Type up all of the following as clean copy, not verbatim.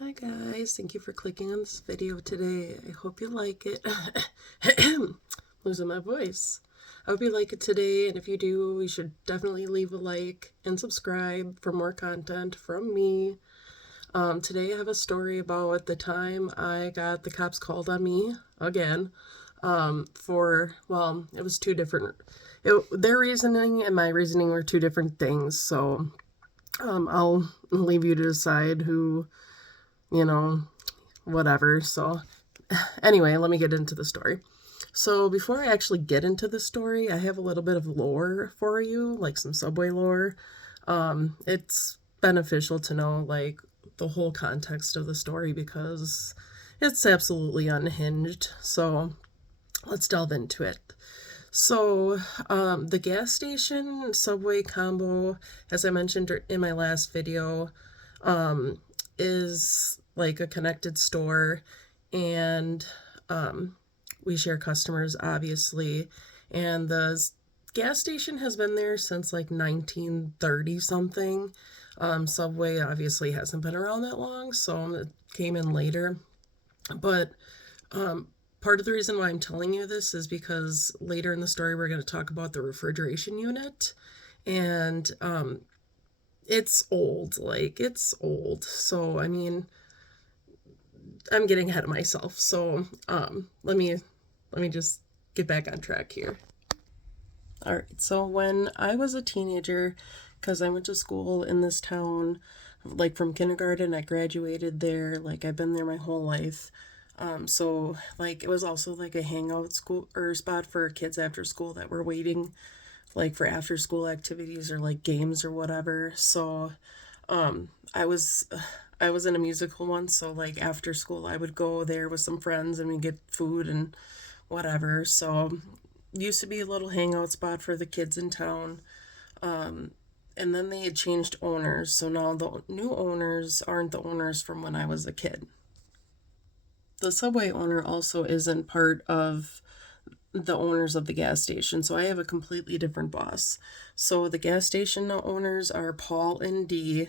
Hi guys, thank you for clicking on this video today. I hope you like it. Losing my voice. I hope you like it today, and if you do, you should definitely leave a like and subscribe for more content from me. Today I have a story about the time I got the cops called on me again. It was two different. Their reasoning and my reasoning were two different things. So I'll leave you to decide who, you know, whatever. So, anyway, let me get into the story. So, before I actually get into the story, I have a little bit of lore for you, like some Subway lore. It's beneficial to know, like, the whole context of the story because it's absolutely unhinged. So, let's delve into it. So, the gas station Subway combo, as I mentioned in my last video, is like a connected store, and we share customers, obviously. And the gas station has been there since like 1930 something. Subway obviously hasn't been around that long, so it came in later. But part of the reason why I'm telling you this is because later in the story, we're going to talk about the refrigeration unit. And it's old. Like, it's old. So, I mean, I'm getting ahead of myself. So, let me just get back on track here. All right. So when I was a teenager, because I went to school in this town, like from kindergarten, I graduated there. Like I've been there my whole life. So like it was also like a hangout school or spot for kids after school that were waiting like for after school activities or like games or whatever. So I was I was in a musical once, so like after school I would go there with some friends and we'd get food and whatever. So used to be a little hangout spot for the kids in town. And then they had changed owners, so now the new owners aren't the owners from when I was a kid. The Subway owner also isn't part of the owners of the gas station, so I have a completely different boss. So the gas station owners are Paul and Dee,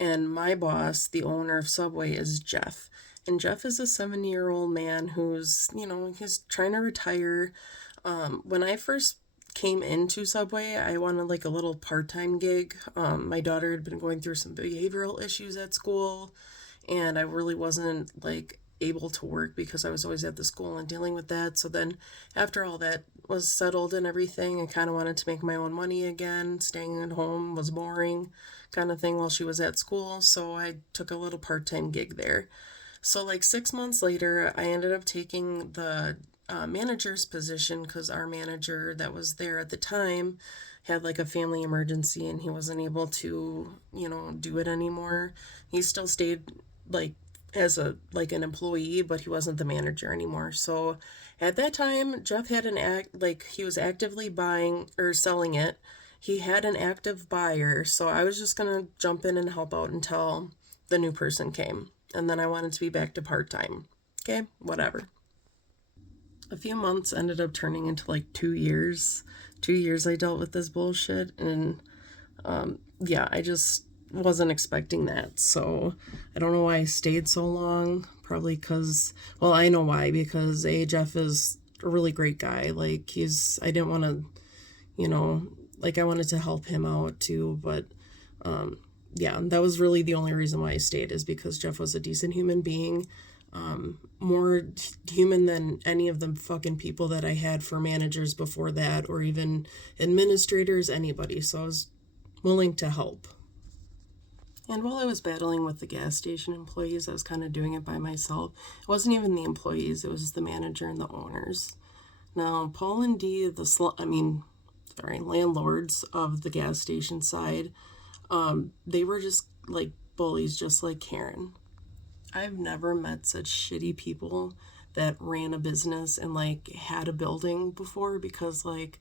and my boss, the owner of Subway, is Jeff. And Jeff is a 70-year-old man who's, he's trying to retire. When I first came into Subway, I wanted like a little part time gig. My daughter had been going through some behavioral issues at school, and I really wasn't like able to work because I was always at the school and dealing with that. So then, after all that was settled and everything, I kind of wanted to make my own money again. Staying at home was boring, kind of thing, while she was at school. So I took a little part time gig there. So, like 6 months later, I ended up taking the manager's position because our manager that was there at the time had like a family emergency and he wasn't able to, do it anymore. He still stayed like as a like an employee, but he wasn't the manager anymore. So at that time, Jeff had an act like he was actively buying or selling it. He had an active buyer, so I was just gonna jump in and help out until the new person came. And then I wanted to be back to part time. Okay, whatever. A few months ended up turning into like 2 years. 2 years I dealt with this bullshit, and yeah, I just wasn't expecting that. So I don't know why I stayed so long. Probably because, well, I know why. Because Jeff is a really great guy. Like, I didn't want to, you know, like, I wanted to help him out too. But yeah, that was really the only reason why I stayed, is because Jeff was a decent human being. More human than any of the fucking people that I had for managers before that, or even administrators, anybody. So I was willing to help. And while I was battling with the gas station employees, I was kind of doing it by myself. It wasn't even the employees, it was the manager and the owners. Now, Paul and Dee, landlords of the gas station side, they were just like bullies, just like Karen. I've never met such shitty people that ran a business and like had a building before, because like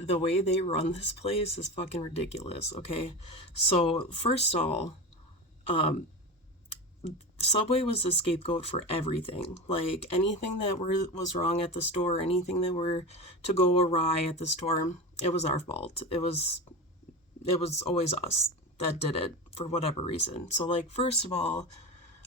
the way they run this place is fucking ridiculous, okay? So, first of all, Subway was the scapegoat for everything. Like anything that was wrong at the store, anything that were to go awry at the store, it was our fault. It was always us that did it for whatever reason. So like first of all,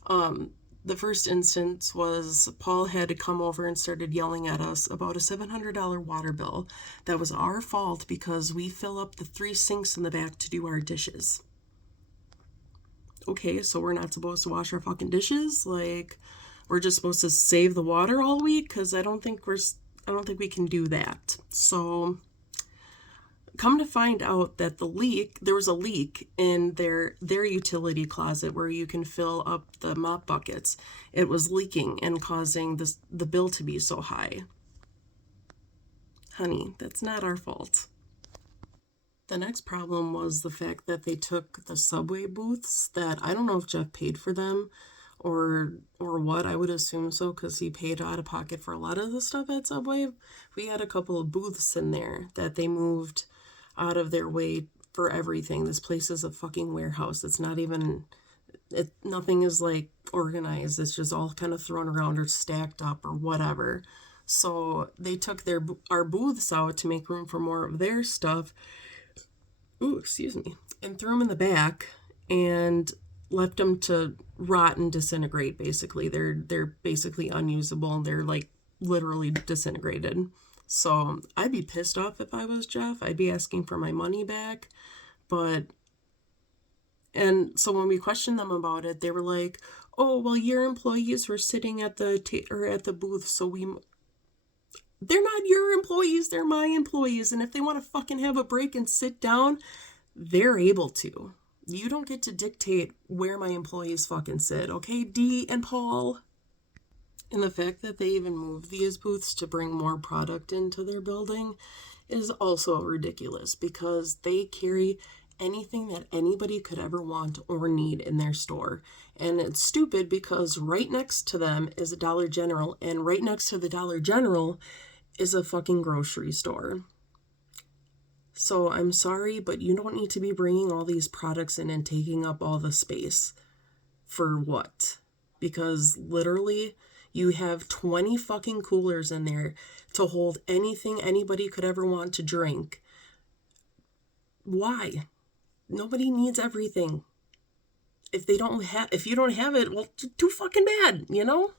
The first instance was Paul had to come over and started yelling at us about a $700 water bill that was our fault because we fill up the 3 sinks in the back to do our dishes. Okay, so we're not supposed to wash our fucking dishes? Like, we're just supposed to save the water all week? Because I don't think we can do that. So come to find out that there was a leak in their utility closet where you can fill up the mop buckets. It was leaking and causing the bill to be so high. Honey, that's not our fault. The next problem was the fact that they took the Subway booths that I don't know if Jeff paid for them or what. I would assume so because he paid out of pocket for a lot of the stuff at Subway. We had a couple of booths in there that they moved out of their way for everything. This place is a fucking warehouse. It's not even, nothing is like organized. It's just all kind of thrown around or stacked up or whatever. So they took our booths out to make room for more of their stuff. Ooh, excuse me. And threw them in the back and left them to rot and disintegrate, basically. They're basically unusable. They're like literally disintegrated. So I'd be pissed off if I was Jeff. I'd be asking for my money back. And so when we questioned them about it, they were like, "Oh, well, your employees were sitting at the booth, so they're not your employees, they're my employees. And if they want to fucking have a break and sit down, they're able to. You don't get to dictate where my employees fucking sit, okay, Dee and Paul?" And the fact that they even moved these booths to bring more product into their building is also ridiculous because they carry anything that anybody could ever want or need in their store. And it's stupid because right next to them is a Dollar General, and right next to the Dollar General is a fucking grocery store. So I'm sorry, but you don't need to be bringing all these products in and taking up all the space. For what? Because literally, you have 20 fucking coolers in there to hold anything anybody could ever want to drink. Why? Nobody needs everything. If you don't have it, well, too fucking bad, you know?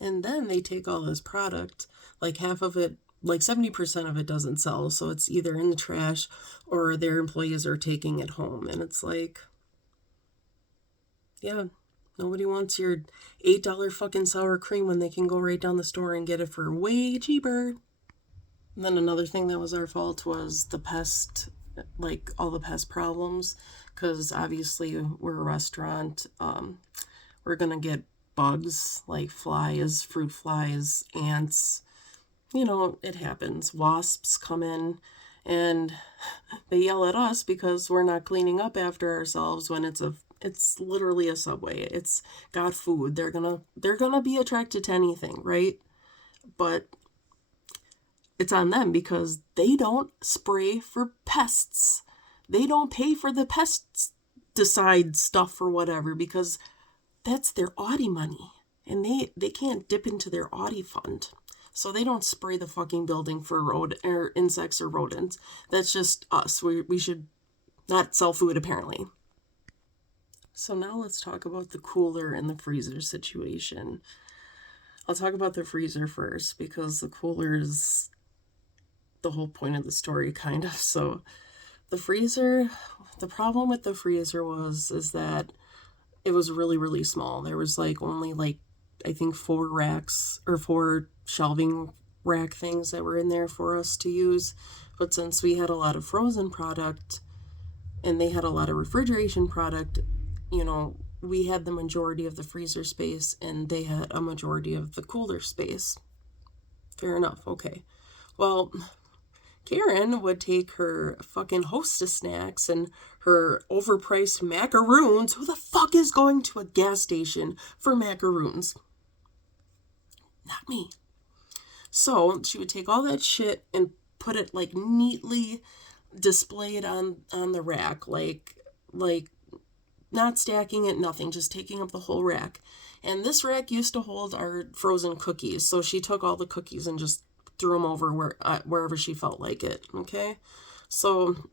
And then they take all this product, like half of it, like 70% of it doesn't sell, so it's either in the trash or their employees are taking it home. And it's like, yeah, nobody wants your $8 fucking sour cream when they can go right down the store and get it for way cheaper. And then another thing that was our fault was the pest, like all the pest problems, because obviously we're a restaurant. We're gonna get bugs like flies, fruit flies, ants. You know, it happens. Wasps come in and they yell at us because we're not cleaning up after ourselves when it's literally a Subway. It's got food. They're gonna be attracted to anything, right? But it's on them because they don't spray for pests. They don't pay for the pesticide stuff or whatever because that's their Audi money. And they can't dip into their Audi fund. So they don't spray the fucking building for insects or rodents. That's just us. We should not sell food, apparently. So now let's talk about the cooler and the freezer situation. I'll talk about the freezer first because the cooler is the whole point of the story, kind of. So the problem with the freezer is that it was really, really small. There was only I think 4 racks or 4 shelving rack things that were in there for us to use. But since we had a lot of frozen product and they had a lot of refrigeration product, you know, we had the majority of the freezer space and they had a majority of the cooler space. Fair enough. Okay. Well, Karen would take her fucking Hostess snacks and her overpriced macaroons. Who the fuck is going to a gas station for macaroons? Not me. So she would take all that shit and put it neatly displayed on the rack, like not stacking it, nothing, just taking up the whole rack. And this rack used to hold our frozen cookies, so she took all the cookies and just threw them over wherever she felt like it. Okay, so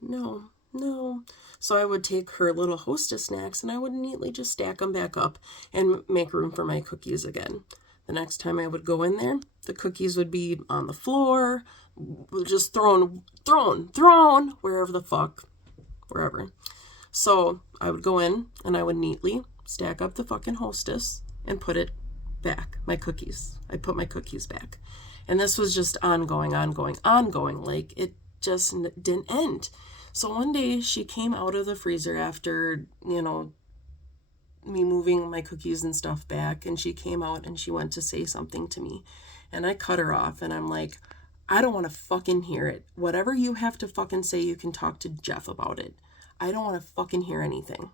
no, No. So I would take her little Hostess snacks and I would neatly just stack them back up and make room for my cookies again. The next time I would go in there, the cookies would be on the floor, just thrown, wherever the fuck, wherever. So I would go in and I would neatly stack up the fucking Hostess and put it back, my cookies. I put my cookies back. And this was just ongoing. Like it just didn't end. So one day she came out of the freezer after, me moving my cookies and stuff back, and she came out and she went to say something to me. And I cut her off and I'm like, I don't want to fucking hear it. Whatever you have to fucking say, you can talk to Jeff about it. I don't want to fucking hear anything.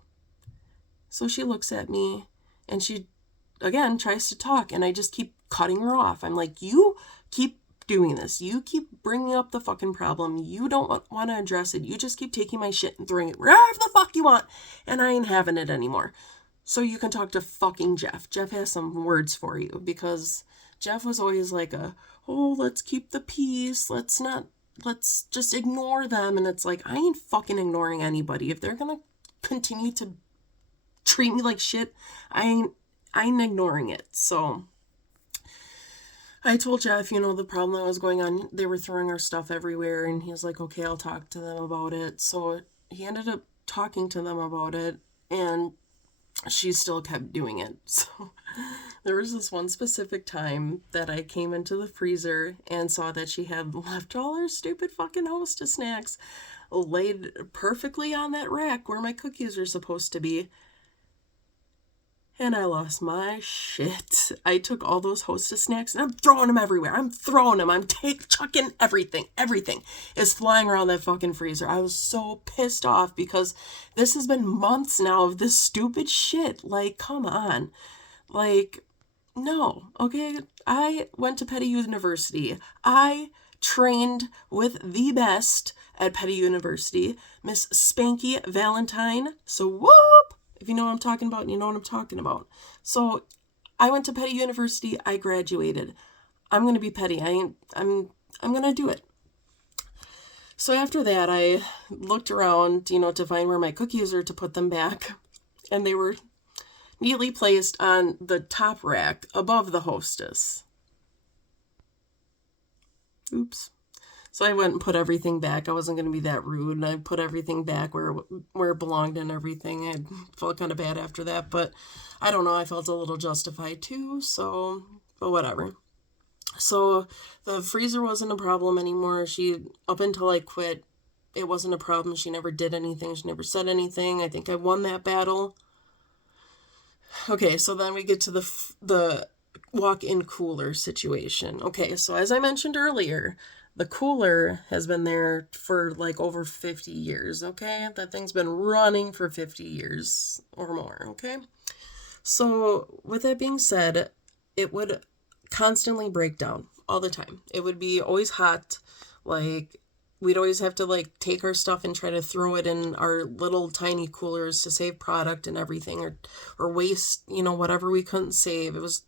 So she looks at me and she, again, tries to talk, and I just keep cutting her off. I'm like, you keep doing this. You keep bringing up the fucking problem. You don't want to address it. You just keep taking my shit and throwing it wherever the fuck you want, and I ain't having it anymore. So you can talk to fucking Jeff. Jeff has some words for you, because Jeff was always like let's keep the peace. Let's just ignore them. And it's like, I ain't fucking ignoring anybody. If they're gonna continue to treat me like shit, I ain't ignoring it. So I told Jeff, the problem that was going on, they were throwing our stuff everywhere, and he was like, okay, I'll talk to them about it. So he ended up talking to them about it, and she still kept doing it. So there was this one specific time that I came into the freezer and saw that she had left all her stupid fucking Hostess snacks laid perfectly on that rack where my cookies are supposed to be. And I lost my shit. I took all those Hostess snacks and I'm throwing them everywhere. I'm chucking everything. Everything is flying around that fucking freezer. I was so pissed off because this has been months now of this stupid shit. Like, come on. Like, no. Okay? I went to Petty University. I trained with the best at Petty University, Miss Spanky Valentine. So whoop! If you know what I'm talking about, you know what I'm talking about. So I went to Petty University. I graduated. I'm going to be petty. I'm going to do it. So after that, I looked around, to find where my cookies are to put them back. And they were neatly placed on the top rack above the Hostess. Oops. So I went and put everything back. I wasn't going to be that rude. And I put everything back where it belonged and everything. I felt kind of bad after that. But I don't know. I felt a little justified too. But whatever. So the freezer wasn't a problem anymore. Up until I quit, it wasn't a problem. She never did anything. She never said anything. I think I won that battle. Okay, so then we get to the walk-in cooler situation. Okay, so as I mentioned earlier, the cooler has been there for like over 50 years, okay? That thing's been running for 50 years or more, okay? So with that being said, it would constantly break down all the time. It would be always hot. Like, we'd always have to like take our stuff and try to throw it in our little tiny coolers to save product and everything, or waste, whatever we couldn't save. It was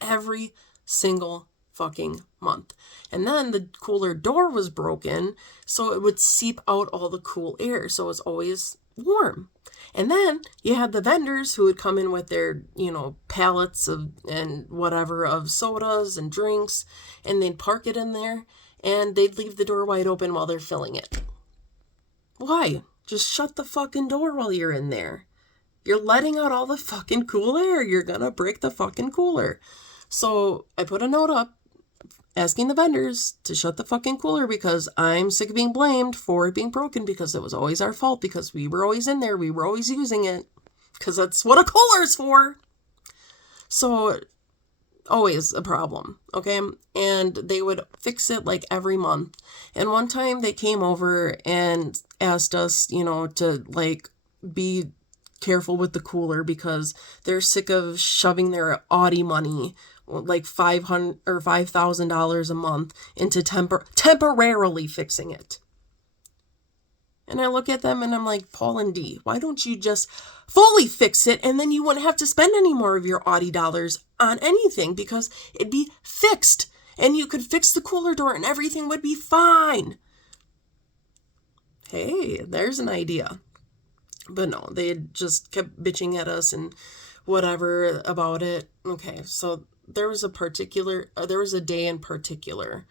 every single fucking month. And then the cooler door was broken, so it would seep out all the cool air, so it's always warm. And then you had the vendors who would come in with their, pallets of sodas and drinks, and they'd park it in there, and they'd leave the door wide open while they're filling it. Why? Just shut the fucking door while you're in there. You're letting out all the fucking cool air. You're gonna break the fucking cooler. So I put a note up asking the vendors to shut the fucking cooler, because I'm sick of being blamed for it being broken, because it was always our fault, because we were always in there. We were always using it, because that's what a cooler's for. So always a problem, okay? And they would fix it like every month. And one time they came over and asked us, to like be careful with the cooler, because they're sick of shoving their Audi money, like $500 or $5,000 a month, into temporarily fixing it. And I look at them and I'm like, Paul and Dee, why don't you just fully fix it, and then you wouldn't have to spend any more of your Audi dollars on anything, because it'd be fixed and you could fix the cooler door and everything would be fine. hey, there's an idea. But no, they had just kept bitching at us and whatever about it. Okay, so there was a day in particular.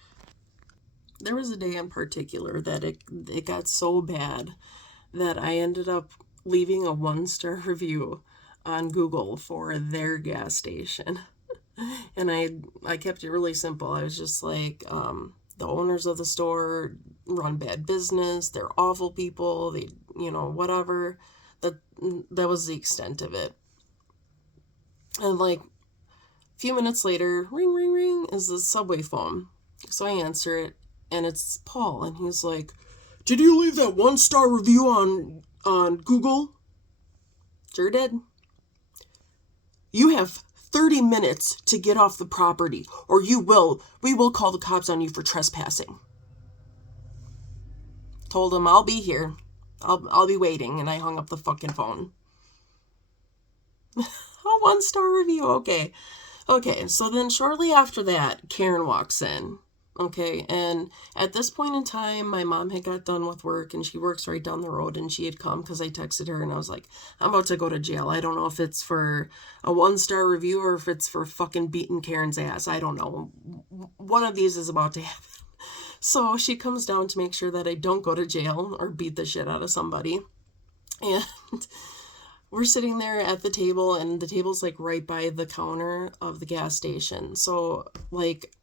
There was a day in particular that it got so bad that I ended up leaving a 1-star review on Google for their gas station. And I kept it really simple. I was just like, the owners of the store run bad business. They're awful people. They, whatever. That was the extent of it. And like a few minutes later, ring, ring, ring, is the subway phone. So I answer it, and it's Paul, and he's like, "Did you leave that 1-star review on Google?" Sure did. "You have 30 minutes to get off the property, or we will call the cops on you for trespassing." Told him I'll be here. I'll be waiting, and I hung up the fucking phone. A 1-star review, okay. Okay, so then shortly after that, Karen walks in. Okay, and at this point in time, my mom had got done with work, and she works right down the road, and she had come because I texted her, and I was like, I'm about to go to jail. I don't know if it's for a 1-star review or if it's for fucking beating Karen's ass. I don't know. One of these is about to happen. So she comes down to make sure that I don't go to jail or beat the shit out of somebody. And we're sitting there at the table, and the table's like right by the counter of the gas station. So like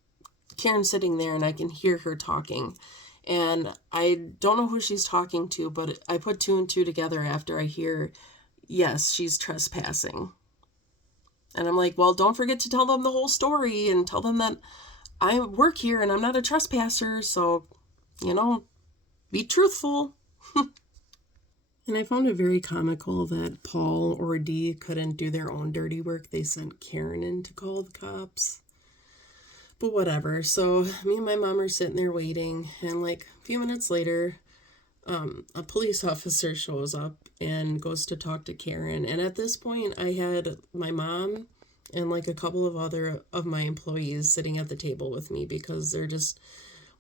Karen's sitting there, and I can hear her talking, and I don't know who she's talking to, but I put 2 and 2 together after I hear, yes, she's trespassing. And I'm like, well, don't forget to tell them the whole story and tell them that I work here and I'm not a trespasser, so, be truthful. And I found it very comical that Paul or Dee couldn't do their own dirty work. They sent Karen in to call the cops. But whatever. So me and my mom are sitting there waiting, and like a few minutes later, a police officer shows up and goes to talk to Karen. And at this point, I had my mom and like a couple of other of my employees sitting at the table with me because they're just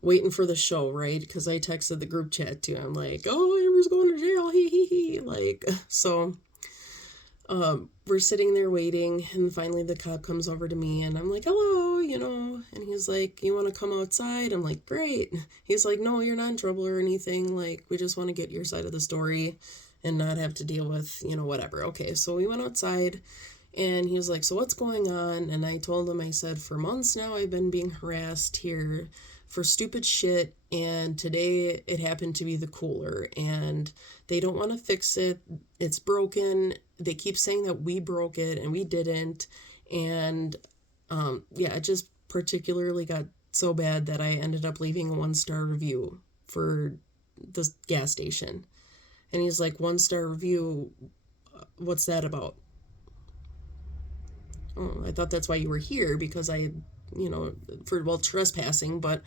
waiting for the show, right? Because I texted the group chat too. I'm like, oh, Amber's going to jail, hee hee hee. Like, so we're sitting there waiting, and finally the cop comes over to me, and I'm like, hello, and he's like, you want to come outside? I'm like, great. He's like, no, you're not in trouble or anything. Like, we just want to get your side of the story and not have to deal with, whatever. Okay, so we went outside, and he was like, so what's going on? And I told him, I said, for months now, I've been being harassed here for stupid shit, and today it happened to be the cooler, and they don't want to fix it. It's broken. They keep saying that we broke it, and we didn't. And it just particularly got so bad that I ended up leaving a 1-star review for the gas station. And he's like, 1-star review, what's that about? Oh, I thought that's why you were here, because I, trespassing, but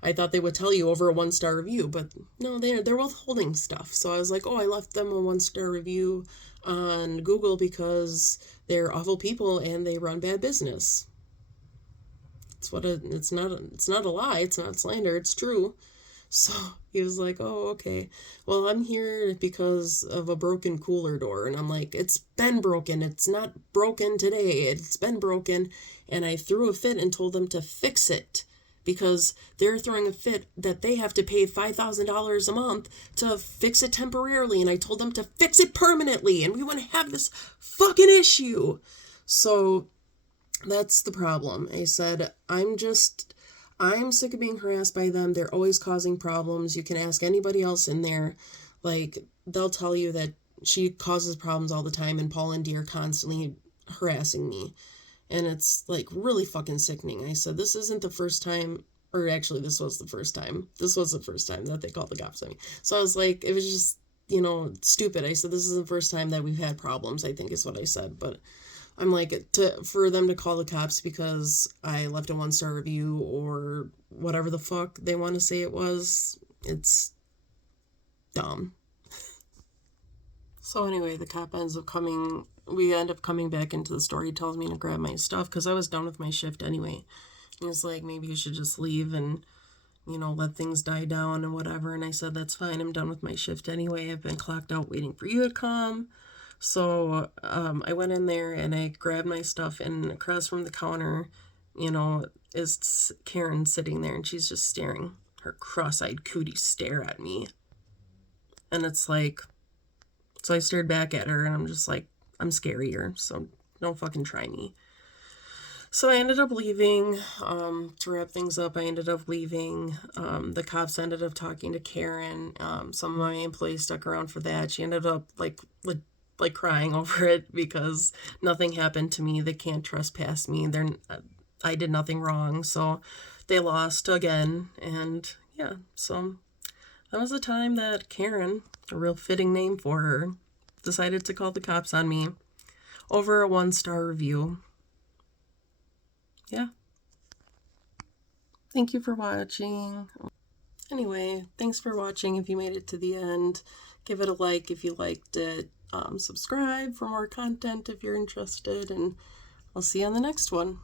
I thought they would tell you over a 1-star review, but no, they're withholding stuff. So I was like, oh, I left them a 1-star review on Google because they're awful people and they run bad business. It's not a lie. It's not slander. It's true. So he was like, oh, okay. Well, I'm here because of a broken cooler door. And I'm like, it's been broken. It's not broken today. It's been broken. And I threw a fit and told them to fix it because they're throwing a fit that they have to pay $5,000 a month to fix it temporarily. And I told them to fix it permanently. And we wouldn't have this fucking issue. So that's the problem. I said, I'm sick of being harassed by them. They're always causing problems. You can ask anybody else in there. Like, they'll tell you that she causes problems all the time, and Paul and Dee are constantly harassing me. And it's, like, really fucking sickening. I said, this isn't the first time, or actually, this was the first time. This was the first time that they called the cops on me. So I was like, it was just, stupid. I said, this is the first time that we've had problems, I think is what I said. But I'm like, for them to call the cops because I left a 1-star review or whatever the fuck they want to say it was, it's dumb. So anyway, the cop we end up coming back into the store. He tells me to grab my stuff because I was done with my shift anyway. He was like, maybe you should just leave and let things die down and whatever. And I said, that's fine. I'm done with my shift anyway. I've been clocked out waiting for you to come. So I went in there and I grabbed my stuff, and across from the counter, is Karen sitting there, and she's just staring her cross-eyed cootie stare at me. And it's like, so I stared back at her, and I'm just like, I'm scarier, so don't fucking try me. So I ended up leaving. To wrap things up, I ended up leaving. The cops ended up talking to Karen. Some of my employees stuck around for that. She ended up like crying over it because nothing happened to me. They can't trespass me. I did nothing wrong. So they lost again. And yeah, so that was the time that Karen, a real fitting name for her, decided to call the cops on me over a 1-star review. Yeah. Thank you for watching. Anyway, thanks for watching. If you made it to the end, give it a like if you liked it. Subscribe for more content if you're interested, and I'll see you on the next one.